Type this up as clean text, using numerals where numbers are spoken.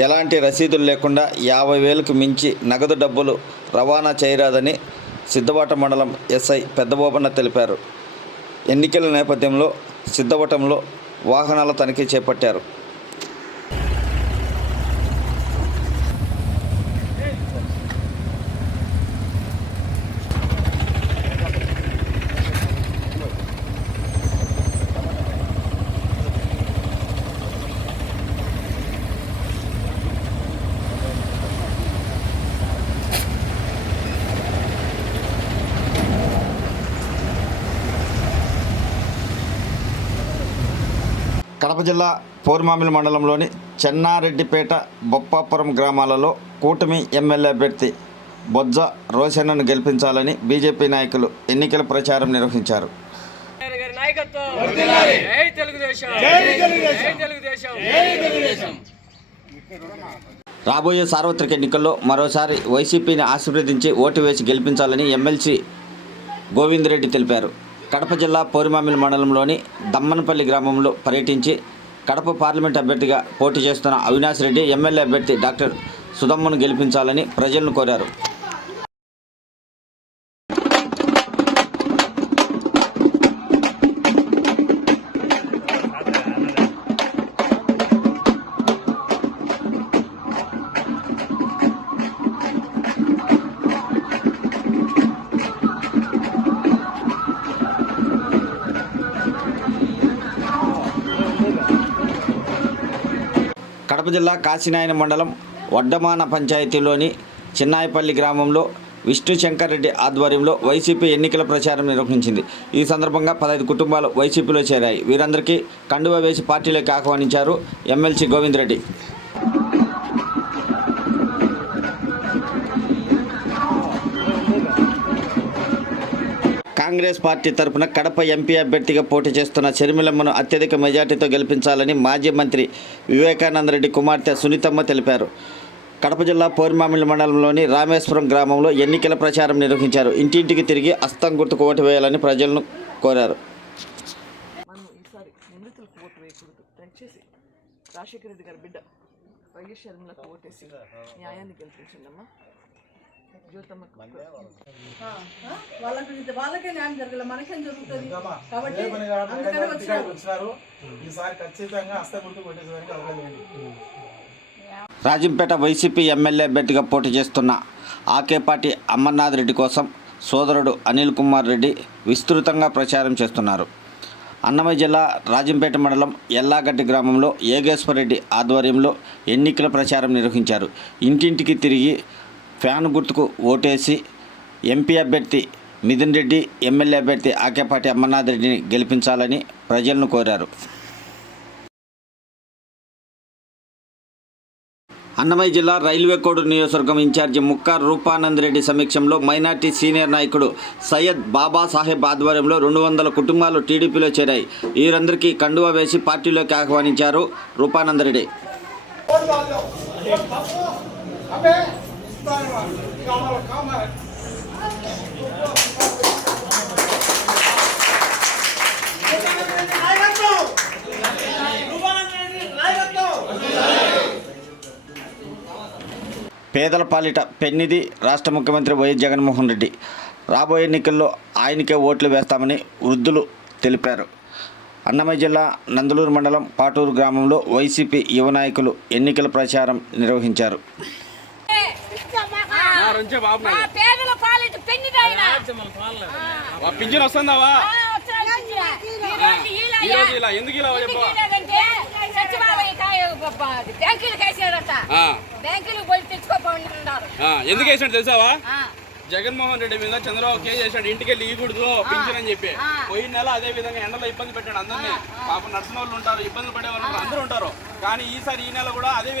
ఎలాంటి రసీదులు లేకుండా 50,000కు మించి నగదు డబ్బులు రవాణా చేయరాదని సిద్ధవటం మండలం ఎస్ఐ పెద్దబోబన్న తెలిపారు. ఎన్నికల నేపథ్యంలో సిద్ధవటంలో వాహనాల తనిఖీ చేపట్టారు. కడప జిల్లా పోరుమామిలి మండలంలోని చెన్నారెడ్డిపేట, బొప్పాపురం గ్రామాలలో కూటమి ఎమ్మెల్యే అభ్యర్థి బొజ్జ రోషన్నను గెలిపించాలని బీజేపీ నాయకులు ఎన్నికల ప్రచారం నిర్వహించారు. రాబోయే సార్వత్రిక ఎన్నికల్లో మరోసారి వైసీపీని ఆశీర్వదించి ఓటు వేసి గెలిపించాలని ఎమ్మెల్సీ గోవిందరెడ్డి తెలిపారు. కడప జిల్లా పోరుమామిలి మండలంలోని దమ్మనపల్లి గ్రామంలో పర్యటించి కడప పార్లమెంట్ అభ్యర్థిగా పోటీ చేస్తున్న అవినాష్ రెడ్డి ఎమ్మెల్యే అభ్యర్థి డాక్టర్ సుధమ్మను గెలిపించాలని ప్రజలను కోరారు. కడప జిల్లా కాశీనాయన మండలం వడ్డమాన పంచాయతీలోని చిన్నాయపల్లి గ్రామంలో విష్ణుశంకర్ రెడ్డి ఆధ్వర్యంలో వైసీపీ ఎన్నికల ప్రచారం నిర్వహించింది. ఈ సందర్భంగా 15 కుటుంబాలు వైసీపీలో చేరాయి. వీరందరికీ కండువా వేసి పార్టీలోకి ఆహ్వానించారు ఎమ్మెల్సీ గోవిందరెడ్డి. కాంగ్రెస్ పార్టీ తరఫున కడప ఎంపీ అభ్యర్థిగా పోటీ చేస్తున్న షర్మిలమ్మను అత్యధిక మెజార్టీతో గెలిపించాలని మాజీ మంత్రి వివేకానందరెడ్డి కుమార్తె సునీతమ్మ తెలిపారు. కడప జిల్లా పోరుమామిలి మండలంలోని రామేశ్వరం గ్రామంలో ఎన్నికల ప్రచారం నిర్వహించారు. ఇంటింటికి తిరిగి హస్తం గుర్తుకు ఓటు వేయాలని ప్రజలను కోరారు. రాజశేఖర రెడ్డి గారి బిడ్డ వైఎస్ షర్మిలకు ఓటేసి న్యాయాన్ని గెలిపించిందమ్మా. వాళ్ళకే న్యాయం జరగలేదు, మనకేం జరుగుతుంది కాబట్టి రాజంపేట వైసీపీ ఎమ్మెల్యే అభ్యర్థిగా పోటీ చేస్తున్న ఆకేపాటి అమర్నాథ్ రెడ్డి కోసం సోదరుడు అనిల్ కుమార్ రెడ్డి విస్తృతంగా ప్రచారం చేస్తున్నారు. అన్నమయ్య జిల్లా రాజంపేట మండలం ఎల్లాగడ్డి గ్రామంలో యోగేశ్వర్ రెడ్డి ఆధ్వర్యంలో ఎన్నికల ప్రచారం నిర్వహించారు. ఇంటింటికి తిరిగి ఫ్యాన్ గుర్తుకు ఓటేసి ఎంపీ అభ్యర్థి మిథున్ రెడ్డి, ఎమ్మెల్యే అభ్యర్థి ఆకేపాటి అమర్నాథ్ రెడ్డిని గెలిపించాలని ప్రజలను కోరారు. అన్నమయ్య జిల్లా రైల్వే కోడ్ నియోజకవర్గం ఇన్ఛార్జి ముక్కార్ రూపానంద్ రెడ్డి సమక్షంలో మైనార్టీ సీనియర్ నాయకుడు సయ్యద్ బాబాసాహెబ్ ఆధ్వర్యంలో 200 కుటుంబాలు టీడీపీలో చేరాయి. వీరందరికీ కండువా వేసి పార్టీలోకి ఆహ్వానించారు రూపానంద్ రెడ్డి. పేదల పాలిట పెన్నిధి రాష్ట్ర ముఖ్యమంత్రి వైఎస్ జగన్మోహన్ రెడ్డి. రాబోయే ఎన్నికల్లో ఆయనకే ఓట్లు వేస్తామని వృద్ధులు తెలిపారు. అన్నమయ్య జిల్లా నందలూరు మండలం పాటూరు గ్రామంలో వైసీపీ యువ నాయకులు ఎన్నికల ప్రచారం నిర్వహించారు. పింఛన్ వస్తుందావా? ఎందుకు వేసాడు తెలుసావా? జగన్మోహన్ రెడ్డి మీద చంద్రబాబు కేసు చేశాడు, ఇంటికి వెళ్ళి ఇవ్వకూడదు పింఛన్ అని చెప్పి. పోయిన నెల అదే విధంగా ఎండలో ఇబ్బంది పెట్టాడు అందరినీ. పాపం నడిచిన వాళ్ళు ఉంటారు, ఇబ్బంది పడే వాళ్ళు అందరూ ఉంటారు. కానీ ఈసారి ఈ నెల కూడా అదే